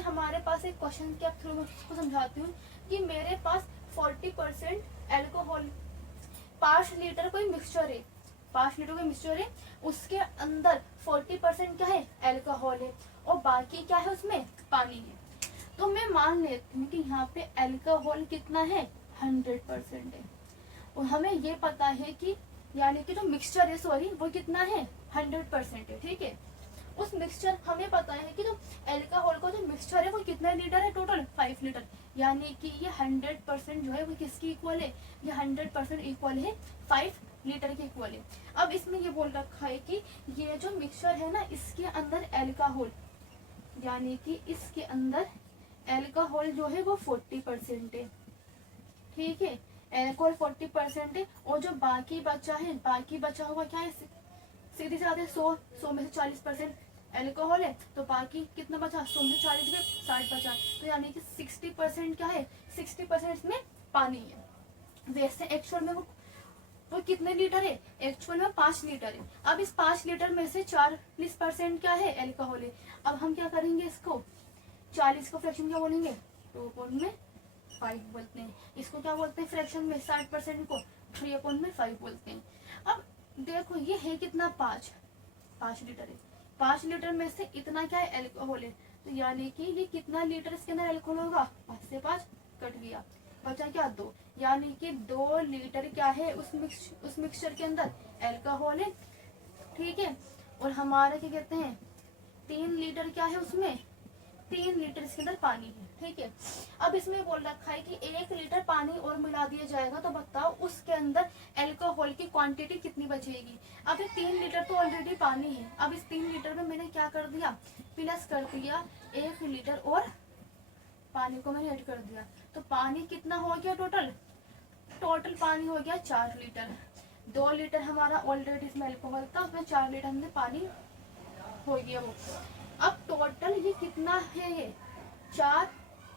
हमारे पास एक क्वेश्चन के थ्रू मैं उसको समझाती हूँ कि मेरे पास 40% एल्कोहल 5 लीटर कोई मिक्सचर है, 5 लीटर कोई मिक्सचर है, उसके अंदर 40% क्या है, एल्कोहल है, और बाकी क्या है, उसमें पानी है। तो मैं मान लेती हूँ कि यहाँ पे एल्कोहल कितना है, 100% है, और हमें ये पता है कि यानी कि जो मिक्सचर है, सॉरी, वो कितना है, 100% है। ठीक है, उस मिक्सचर हमें पता है कि जो एल्कोहल का जो मिक्सचर है वो कितना लीटर है, टोटल 5 लीटर, यानी कि ये 100% जो है वो किसकी इक्वल है, ये 100% इक्वल है 5 लीटर के इक्वल है। अब इसमें ये बोल रखा है कि ये जो मिक्सचर है ना, इसके अंदर एल्कोहल, यानी कि इसके अंदर एल्कोहल जो है वो 40% है। ठीक है, एल्कोहल 40% है, और जो बाकी बचा है, बाकी बचा हुआ क्या है, सीधी सी बात है, 100 में से 40% एल्कोहल है, तो बाकी कितना बचा, 100 में से 40 में 60 बचा, तो यानी कि 60% क्या है, 60% इसमें पानी है। वैसे एक्चुअल में वो कितने लीटर है, एक्चुअल में 5 लीटर है। अब इस 5 लीटर में से 40% क्या है, एल्कोहल है। अब हम क्या करेंगे, इसको 40 को फ्रैक्शन क्या बोलेंगे, 2/5 बोलते हैं। इसको क्या बोलते हैं फ्रैक्शन में, 60% को 3/5 बोलते हैं। अब देखो ये है कितना, 5 लीटर है, 5 लीटर में से इतना क्या है, एल्कोहल है, तो यानी कि ये कितना लीटर इसके अंदर एल्कोहल होगा, 5 से 5 कट गया, बचा क्या, 2, यानी कि 2 लीटर क्या है, उस मिक्सचर के अंदर एल्कोहल है। ठीक है, और हमारा क्या कहते हैं, 3 लीटर क्या है उसमें, 3 लीटर इसके अंदर पानी है। ठीक है, अब इसमें बोल रखा है कि 1 लीटर पानी और मिला दिया जाएगा, तो बताओ उसके अंदर एल्कोहल की क्वांटिटी कितनी बचेगी। अब ये 3 लीटर तो ऑलरेडी पानी है, अब इस 3 लीटर में मैंने क्या कर दिया, प्लस कर दिया 1 लीटर और पानी को मैंने ऐड कर दिया, तो पानी कितना हो गया, टोटल पानी हो गया 4 लीटर। 2 लीटर हमारा ऑलरेडी इसमें एल्कोहल था, उसमें 4 लीटर हमने पानी हो गया वो। अब टोटल ये कितना है, ये 4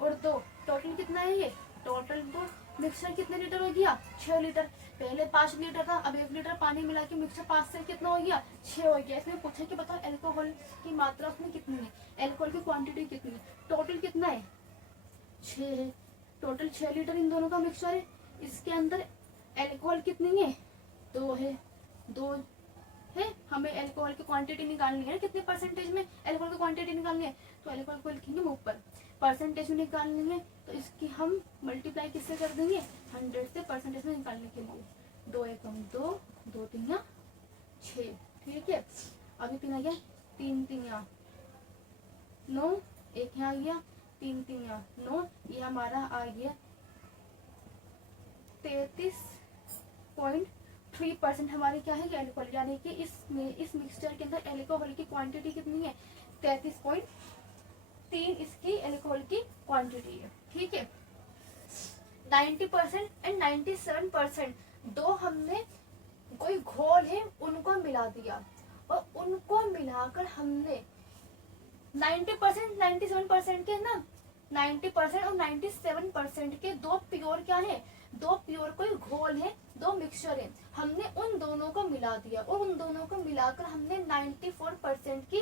और 2, टोटल कितना है ये, टोटल तो मिक्सचर कितने लीटर हो गया, 6 लीटर। पहले 5 लीटर था, अब 1 लीटर पानी मिला के मिक्सचर 5 से कितना हो गया, 6 हो गया। इसमें पूछा कि बताओ एल्कोहल की मात्रा उसमें कितनी है, एल्कोहल की क्वांटिटी कितनी है, टोटल कितना है, 6 है, टोटल 6 लीटर इन दोनों का मिक्सचर है। इसके अंदर एल्कोहल कितनी है, 2 है, 2 है। हमें एल्कोहल की क्वांटिटी निकालनी है, कितने परसेंटेज में एल्कोहल की क्वांटिटी निकालनी है, तो एल्कोहल को लिखेंगे ऊपर, परसेंटेज में निकालनी है, तो इसकी हम मल्टीप्लाई किससे कर देंगे, 100 से परसेंटेज में निकालने के लिए। 2 एकम 2, 2 3 6। ठीक है, अभी 3 आ गया, 3 3 9, 1 यहाँ आ गया, 3 3 9, ये हमारा आ गया 33.3% हमारी क्या है, एल्कोहल, यानी कि इस मिक्सचर के अंदर एल्कोहल की क्वांटिटी कितनी है, 33.3 इसकी एल्कोहल की क्वांटिटी है। ठीक है, 90% एंड 97% दो हमने कोई घोल है उनको मिला दिया, और उनको मिलाकर हमने 90% 97% के ना, 90% और 97% के दो प्योर क्या है, दो प्योर कोई घोल है, दो मिक्सचर है, हमने उन दोनों को मिला दिया, और उन दोनों को मिलाकर हमने 94% की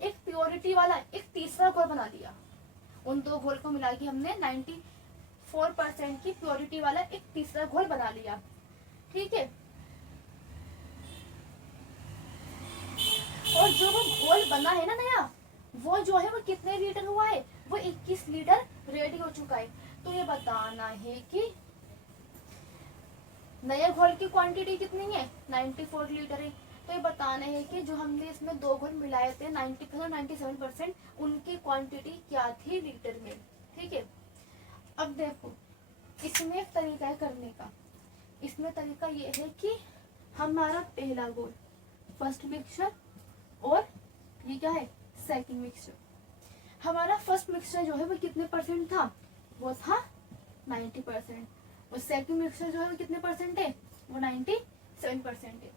एक प्योरिटी वाला एक तीसरा घोल बना लिया। उन दो घोल को मिला के हमने 94% की प्योरिटी वाला एक तीसरा घोल बना लिया। ठीक है, और जो वो घोल बना है ना नया, वो जो है वो कितने लीटर हुआ है, वो 21 लीटर रेडी हो चुका है। तो ये बताना है कि नए घोल की क्वांटिटी कितनी है, 94 लीटर है। तो ये बताना है कि जो हमने इसमें दो घोल मिलाए थे 90% 97%, उनकी क्वांटिटी क्या थी लीटर में। ठीक है, अब देखो इसमें एक तरीका है करने का, इसमें तरीका ये है कि हमारा पहला घोल फर्स्ट मिक्सचर, और ये क्या है, सेकंड मिक्सचर। हमारा फर्स्ट मिक्सचर जो है वो कितने परसेंट था, वो था 90%, और सेकंड मिक्सचर जो है वो कितने परसेंट है, वो 97% है।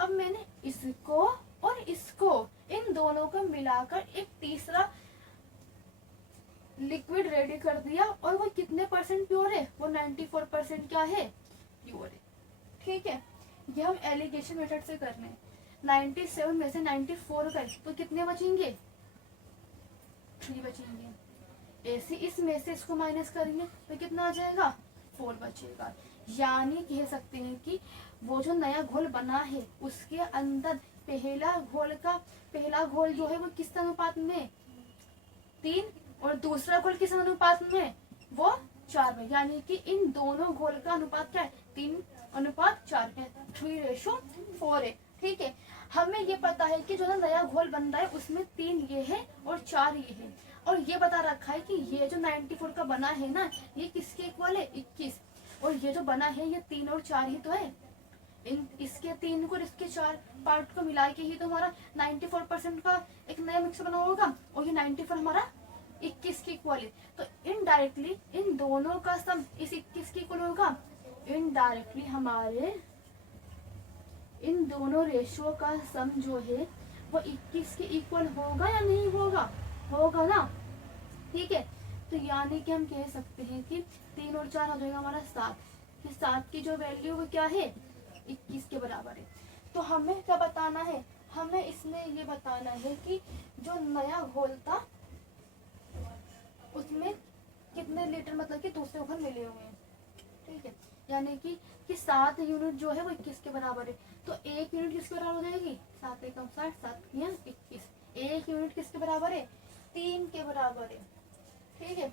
अब मैंने इसको और इसको इन दोनों को मिलाकर एक तीसरा लिक्विड रेडी कर दिया, और वो कितने परसेंट प्योर है, वो 94% क्या है, प्योर है। ठीक है, ये हम एलिगेशन मेथड से कर रहे हैं। 97 में से 94 गए तो कितने बचेंगे, 3 बचेंगे। ऐसे इसमें से इसको माइनस करेंगे तो कितना आ जाएगा 4 बचेगा। यानी कह सकते हैं कि वो जो नया घोल बना है उसके अंदर पहला घोल जो है वो किस अनुपात में 3 और दूसरा घोल किस अनुपात में वो 4 में। यानी कि इन दोनों घोल का अनुपात क्या है 3:4 है, 3:4 है। ठीक है, हमें ये पता है कि जो ना नया घोल बन रहा है उसमें 3 ये है और 4 ये है, और ये बता रखा है कि ये जो 94 का बना है ना ये किसके इक्वल है 21, और ये जो बना है ये 3 और 4 ही तो है। इन इसके 3 को और इसके 4 पार्ट को मिला के ही तो हमारा 94% का एक नया मिक्सर बना होगा, और ये 94 हमारा 21 की इक्वल है। तो इनडायरेक्टली इन दोनों का सम इस 21 की इक्वल होगा। इनडायरेक्टली हमारे इन दोनों रेशियो का सम जो है वो 21 के इक्वल होगा या नहीं होगा, होगा ना। ठीक है, तो यानी कि हम कह सकते हैं कि 3 और 4 हो जाएगा हमारा 7, कि 7 की जो वैल्यू वो क्या है 21 के बराबर है। तो हमें क्या बताना है, हमें इसमें ये बताना है कि जो नया घोल था उसमें कितने लीटर मतलब कि दूसरे घोल मिले हुए हैं। ठीक है, यानी कि 7 यूनिट जो है वो 21 के बराबर है। तो 1 यूनिट किसके बराबर हो जाएगी 7 एकम 60, 7 या 21। 1 यूनिट किसके बराबर है 3 के बराबर है। ठीक है,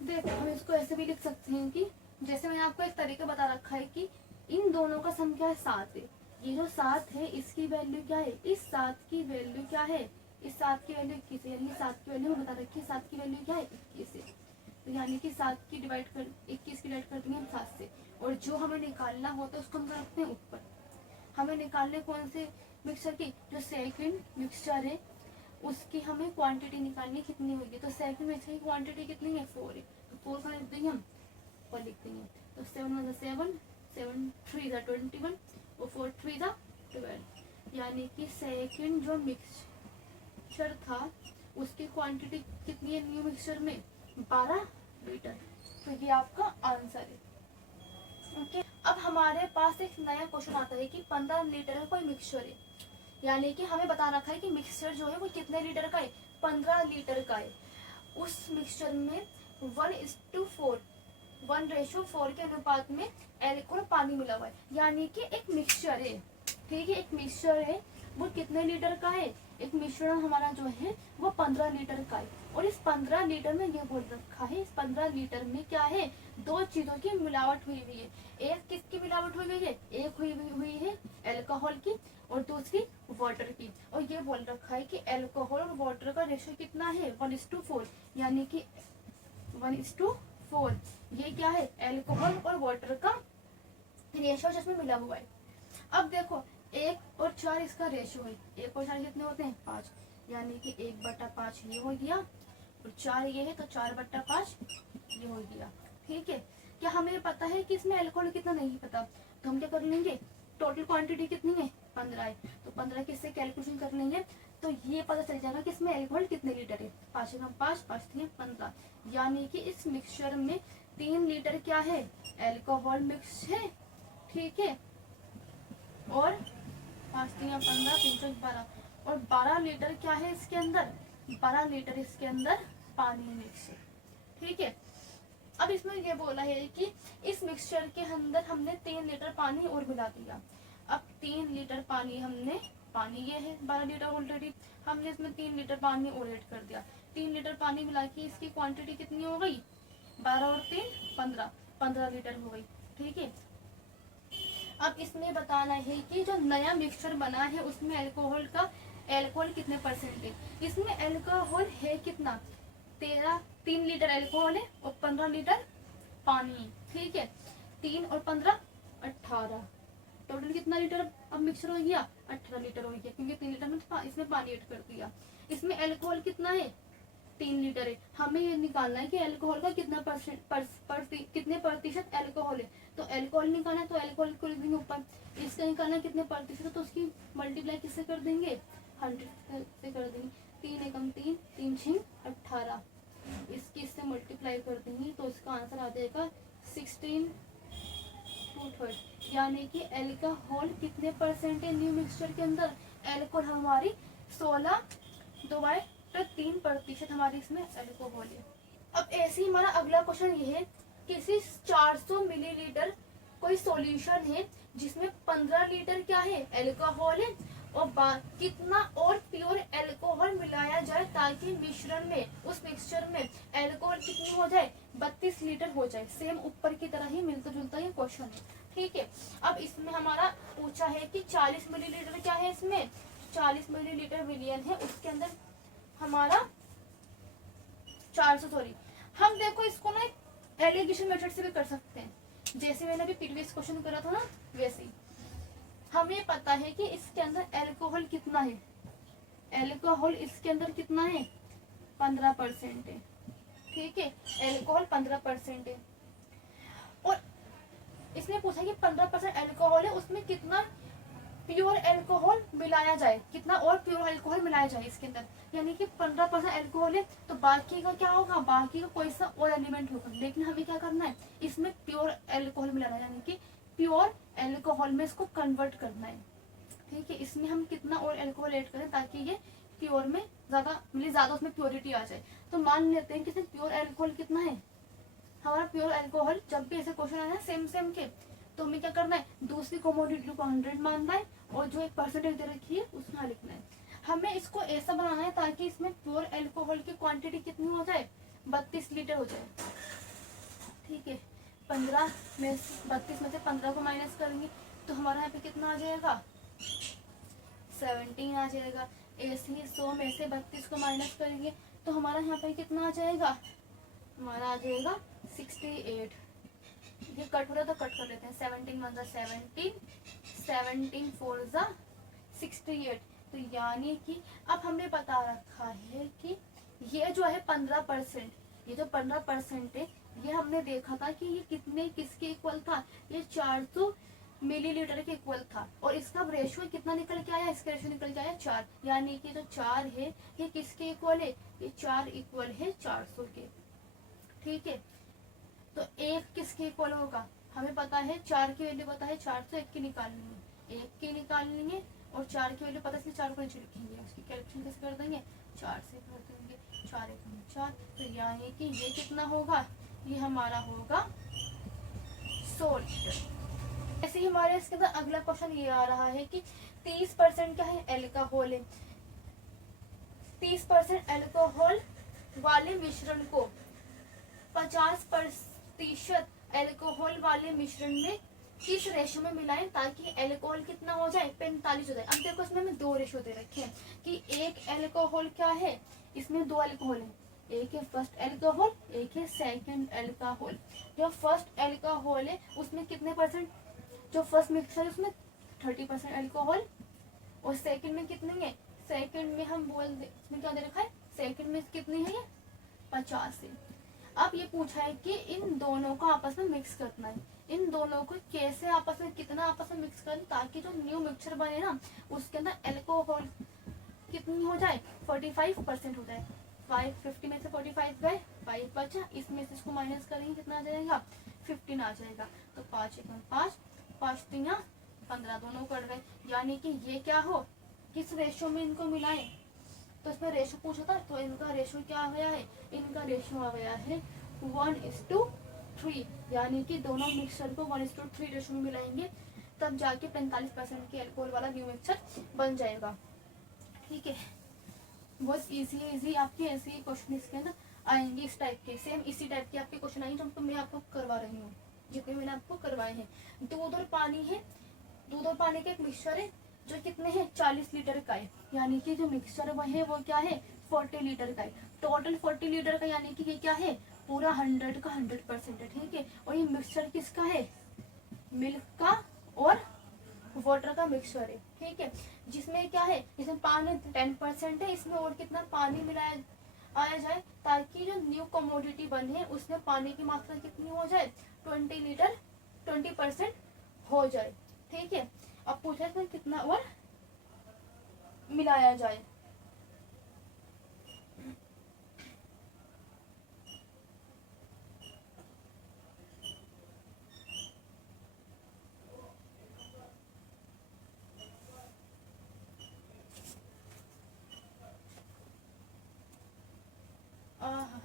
देखो हम इसको ऐसे भी लिख सकते हैं कि जैसे मैंने आपको एक तरीका बता रखा है कि इन दोनों का सम क्या है 7 है। ये जो 7 है इसकी वैल्यू क्या है, इस 7 की वैल्यू क्या है, इस 7 की वैल्यू 21 है, यानी 7 की वैल्यू बता रखी है, 7 की वैल्यू क्या है 21 है। तो यानी कि 7 की डिवाइड कर 21 की डिवाइड कर देंगे हम 7 से, और जो हमें निकालना होता है उसको हम रखते हैं ऊपर। हमें निकालने कौन से मिक्सचर की, जो सेकंड मिक्सचर है उसकी हमें क्वांटिटी निकालनी कितनी होगी। तो सेकंड मिक्सचर की क्वांटिटी कितनी है 4 है, तो 4 का लिख देंगे हम और लिख देंगे। तो 7 1 7, 7 3 21 और 4 3 12। यानी कि सेकंड जो मिक्सचर था उसकी क्वांटिटी कितनी है न्यू मिक्सचर में 12 लीटर। तो ये आपका आंसर है। ओके, अब हमारे पास एक नया क्वेश्चन आता है कि 15 लीटर का कोई मिक्सचर है, यानी कि हमें बता रखा है कि मिक्सचर जो है वो कितने लीटर का है 15 लीटर का है। उस मिक्सचर में 1:4 1:4 के अनुपात में एल्कोहल पानी मिला हुआ है। यानी कि एक मिक्सचर है, ठीक है, एक मिक्सचर है वो कितने लीटर का है, एक मिश्रण हमारा जो है वो 15 लीटर का है। और इस 15 लीटर में ये बोल रखा है इस 15 लीटर में क्या है 2 चीजों की मिलावट हुई हुई है। एक किसकी मिलावट हुई हुई है, एक हुई है अल्कोहल की और दूसरी वाटर की। और ये बोल रखा है कि अल्कोहल और वाटर का रेशियो कितना है 1:4, यानी कि 1:4 ये क्या है अल्कोहल और वाटर का रेशियो जिसमें मिला हुआ है। अब देखो 1 और 4 इसका रेशियो है, 1 और 4 कितने होते हैं 5, यानी कि 1/5 ये हो गया और 4 ये है तो 4/5 ये हो गया। ठीक है, क्या हमें पता है कि इसमें अल्कोहल कितना, नहीं पता, तो हम क्या कर लेंगे टोटल क्वांटिटी कितनी है 15 है, तो 15 किससे कैलकुलेशन कर लेंगे तो ये पता चल जाएगा कि इसमें अल्कोहल कितने लीटर है 5 एकम 5 5 3 15। यानी कि इस मिक्सचर में 3 लीटर क्या है अल्कोहल मिक्स है। ठीक है, और 5 3 15 312 और 12 लीटर क्या है इसके अंदर 12 लीटर इसके अंदर पानी मिक्स है। ठीक है, अब इसमें ये बोला है कि इस मिक्सचर के अंदर हमने 3 लीटर पानी और मिला दिया। अब 3 लीटर पानी हमने, पानी ये है 12 लीटर ऑलरेडी, हमने इसमें 3 लीटर पानी और ऐड कर दिया। 3 लीटर पानी मिला के इसकी क्वांटिटी कितनी हो गई 12 और 3 15 लीटर हो गई। ठीक है, अब इसमें बताना है कि जो नया मिक्सचर बना है उसमें अल्कोहल कितने परसेंट है। इसमें अल्कोहल है कितना 3 लीटर अल्कोहल है और 15 लीटर पानी। ठीक है, 3 और 15 18, टोटल कितना लीटर अब मिक्सचर हो गया 18 लीटर हो गया, क्योंकि 3 लीटर में इसमें पानी ऐड कर दिया। इसमें अल्कोहल कितना है 3 लीटर है। हमें ये निकालना है कि अल्कोहल का कितना कितने प्रतिशत अल्कोहल है, तो अल्कोहल निकालना है तो अल्कोहल को लिख देंगे ऊपर, इसका निकालना कितने प्रतिशत तो उसकी मल्टीप्लाई किससे कर देंगे 100 से कर देंगे। 3 एकम 3 3 6 18, इसकी इससे मल्टीप्लाई कर देंगे तो इसका आंसर आ जाएगा 16 2/3। यानी कि अल्कोहल कितने परसेंट है न्यू मिक्सचर के अंदर, अल्कोहल हमारी 16 2/3% हमारे इसमें अल्कोहल है। अब ऐसे ही हमारा अगला क्वेश्चन ये है, किसी 400 मिलीलीटर कोई सॉल्यूशन है जिसमें 15 लीटर क्या है अल्कोहल है, और कितना और प्योर अल्कोहल मिलाया जाए ताकि मिश्रण में, उस मिक्सचर में अल्कोहल कितनी हो जाए 32 लीटर हो जाए। सेम ऊपर की तरह ही मिलता जुलता ये क्वेश्चन है, ठीक है। अब इसमें हमारा पूछा है कि 40 मिलीलीटर क्या है, इसमें 40 मिलीलीटर विलियन है, उसके अंदर हमारा 400 सॉरी। हम देखो इसको ना एलिगेशन मेथड से भी कर सकते हैं, जैसे मैंने अभी प्रीवियस क्वेश्चन करा था ना वैसे ही। हमें पता है कि इसके अंदर अल्कोहल कितना है, अल्कोहल इसके अंदर कितना है 15% है, ठीक है। अल्कोहल 15% है, और इसने पूछा कि 15% अल्कोहल है, उसमें कितना प्योर अल्कोहल मिलाया जाए, कितना और प्योर अल्कोहल मिलाया जाए इसके अंदर, यानी कि 15% अल्कोहल है तो बाकी का क्या होगा, बाकी का कोई सा और एलिमेंट होगा, लेकिन हमें क्या करना है इसमें प्योर अल्कोहल मिलाना है, यानी कि प्योर अल्कोहल में इसको कन्वर्ट करना है, ठीक है। इसमें हम कितना और अल्कोहल ऐड करें ताकि ये प्योर में ज्यादा उसमें प्योरिटी आ जाए। तो मान लेते हैं कि इसमें प्योर अल्कोहल कितना है, हमारा प्योर अल्कोहल, जब भी ऐसे क्वेश्चन आए सेम सेम के, तो हमें क्या करना है दूसरी कमोडिटी को 100 मानना है और जो एक परसेंटेज दे रखी है उसमें लिखना है। हमें इसको ऐसा बनाना है ताकि इसमें प्योर अल्कोहल की क्वांटिटी कितनी हो जाए 32 लीटर हो जाए, ठीक है। 32 में से 15 को माइनस करेंगे तो हमारा यहाँ पे कितना आ जाएगा 17 आ जाएगा। ऐसे ही 100 में से 32 को माइनस करेंगे तो हमारा यहाँ पे कितना आ जाएगा, हमारा आ जाएगा 68। ये कट हो रहा तो कट कर लेते हैं, 17 1 17, 17 4 68। तो यानी कि अब हमने बता रखा है कि ये जो है 15%, ये जो 15% है ये हमने देखा था कि ये कितने किसके इक्वल था, ये 400 मिलीलीटर के इक्वल था, और इसका रेशियो कितना निकल के आया, इसका रेशियो निकल के आया 4, यानी कि जो 4 है ये किसके इक्वल है, ये 4 इक्वल है 400 के, ठीक है। तो एक किसके इक्वल होगा, हमें पता है 4 की वैल्यू पता है 400, एक की निकालनी है, एक की निकालनी है, और 4 की वैल्यू पता है 4 को नीचे लिखेंगे, उसकी कैलकुलेशन कैसे कर देंगे 4 से कर देंगे, 4 1 4। तो यानी कि ये कितना होगा, ये हमारा होगा 100 लीटर। ऐसे ही हमारे इसके अंदर अगला क्वेश्चन ये आ रहा है कि 30% क्या है अल्कोहल है, 30% अल्कोहल वाले मिश्रण को 50% अल्कोहल वाले मिश्रण में किस रेशो में मिलाएं ताकि अल्कोहल कितना हो जाए 45 हो जाए। अब देखो इसमें हमें 2 रेशो दे रखे हैं कि एक अल्कोहल क्या है, इसमें 2 अल्कोहल है, एक है फर्स्ट अल्कोहल, एक है सेकंड अल्कोहल। जो फर्स्ट अल्कोहल है उसमें कितने परसेंट, जो फर्स्ट मिक्सचर है उसमें 30% अल्कोहल, और सेकंड में कितने है, सेकंड में हम बोल दे इसमें क्या दे रखा है, सेकंड में कितनी है ये 50 है। अब ये पूछा है कि इन दोनों को आपस में मिक्स करना है, इन दोनों को कैसे आपस में, कितना आपस में मिक्स करें ताकि जो न्यू मिक्सचर बने ना उसके अंदर अल्कोहल कितनी हो जाए 45% हो जाए। 50 में से 45 गए, 5 बचा, इसमें से इसको माइनस करेंगे कितना आ जाएगा 15 आ जाएगा। तो 5 1 5, 5 3 15, दोनों कट गए, यानी कि ये क्या हो किस रेशो में इनको मिलाएं, तो इसमें रेशो पूछा था, तो इनका रेशो क्या आ गया है, इनका रेशो आ गया है 1:3, यानी कि दोनों मिक्सचर को 1:3 रेशो में मिलाएंगे तब जाके 45% के अल्कोहल वाला न्यू मिक्सचर बन जाएगा, ठीक है। बहुत इजी आपके ऐसे ही क्वेश्चन इसके अंदर आएंगे इस टाइप के, सेम इसी टाइप के आपके क्वेश्चन आएंगे जो मैं आपको करवा रही हूँ, जितने मैंने आपको करवाए हैं। दूध और पानी है, दूध और पानी का एक मिक्सचर है जो कितने हैं 40 लीटर का है, यानी कि जो मिक्सचर है वो क्या है 40 लीटर का है, टोटल 40 लीटर का, यानी कि ये क्या है पूरा 100 का 100% है, ठीक है। और ये मिक्सचर किसका है, मिल्क का और वाटर का मिक्सचर है, ठीक है। जिसमें क्या है, इसमें पानी 10% है, इसमें और कितना पानी मिलाया आया जाए ताकि जो न्यू कमोडिटी बने उसमें पानी की मात्रा कितनी हो जाए 20 लीटर 20% हो जाए, ठीक है। अब पूछा इसमें कितना और मिलाया जाए,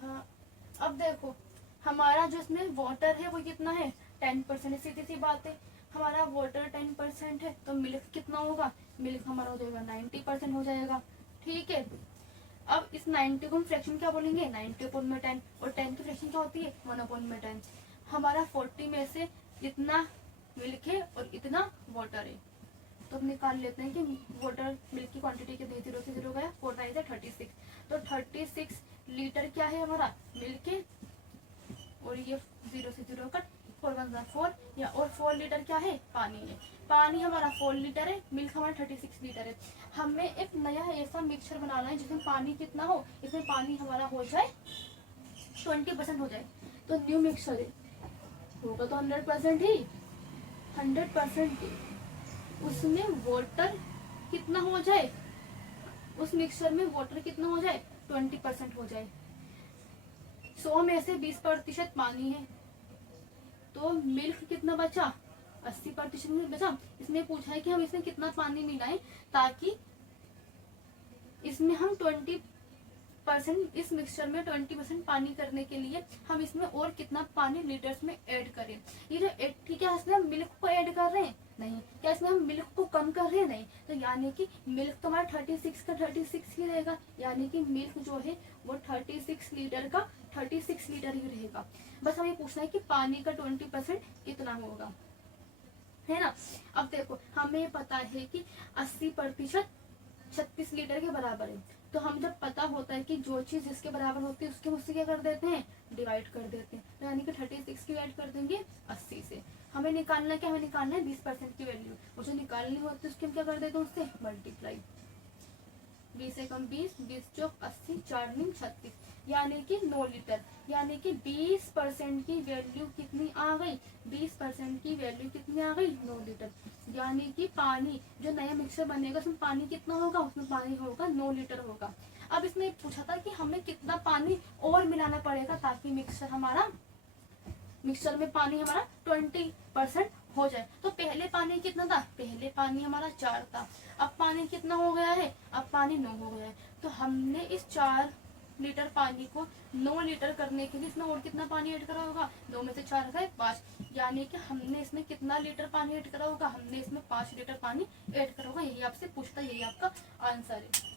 हाँ, अब देखो हमारा जो इसमें वाटर है वो कितना है 10%। सीधी सी बात है, हमारा वाटर 10% है तो मिल्क कितना होगा, मिल्क हमारा हो जाएगा 90% हो जाएगा। ठीक है, अब इस 90 को हम फ्रैक्शन क्या बोलेंगे, 90/10, और 10 की फ्रैक्शन क्या होती है 1/10। हमारा 40 में से इतना मिल्क है और इतना वाटर है, तो हम निकाल लेते हैं कि वाटर मिल्क की क्वांटिटी कितनी, 0 से 0 गया, 4 टाइम्स है 36, तो 36 लीटर क्या है हमारा मिल्क है, और ये 0 से 0 कट, 4 1 4, या और 4 लीटर क्या है पानी है। पानी हमारा 4 लीटर है, मिल्क हमारा 36 लीटर है। हमें एक नया ऐसा मिक्सचर बनाना है जिसमें पानी कितना हो, इसमें पानी हमारा हो जाए 20% हो जाए, तो न्यू मिक्सचर है होगा तो 100% ही, 100% ही। उसमें वाटर कितना हो जाए, उस मिक्सचर में वाटर कितना हो जाए 20% हो जाए। 100 में से 20% पानी है, तो मिल्क कितना बचा 80% मिल्क बचा। इसमें पूछा है कि हम इसमें कितना पानी मिलाएं ताकि इसमें हम 20%, इस मिक्सचर में 20% पानी करने के लिए हम इसमें और कितना पानी लीटर्स में ऐड करें। ये जो ठीक है, इसमें हम मिल्क को ऐड कर रहे हैं नहीं, क्या इसमें हम मिल्क को कम कर रहे हैं नहीं, तो यानी कि मिल्क तो हमारा 36 का 36 ही रहेगा, यानी कि मिल्क जो है वो 36 लीटर का 36 लीटर ही रहेगा। बस हमें पूछना है कि पानी का 20% कितना होगा, है ना। अब देखो हमें पता है कि 80% 36 लीटर के बराबर है, तो हम जब पता होता है कि जो चीज जिसके बराबर होती है उसके मुझसे क्या कर देते हैं डिवाइड कर देते हैं, तो यानी कि 36 की डिवाइड कर देंगे 80 से। हमें निकालना क्या, हमें निकालना है 20% की वैल्यू, और जो निकालनी होती है उसके हम क्या कर देते हैं उससे मल्टीप्लाई। 20 से कम 20, 20 चौक 80, 4 9 36, यानी कि 9 लीटर, यानी कि 20% की वैल्यू कितनी आ गई, 20% की वैल्यू कितनी आ गई 9 लीटर। यानी कि पानी जो नया मिक्सर बनेगा उसमें पानी कितना होगा, उसमें पानी होगा 9 लीटर होगा। अब इसमें पूछा था कि हमें कितना पानी और मिलाना पड़ेगा ताकि मिक्सचर में पानी हमारा 20% हो जाए। तो पहले पानी कितना था, पहले पानी हमारा 4 था, अब पानी कितना हो गया है, अब पानी 9 हो गया है। तो हमने इस 4 लीटर पानी को 9 लीटर करने के लिए इसमें और कितना पानी ऐड करा होगा, 2 में से 4 गए 5, यानी कि हमने इसमें कितना लीटर पानी ऐड करा होगा, हमने इसमें 5 लीटर पानी ऐड करा होगा। यही आपसे पूछता, यही आपका आंसर है।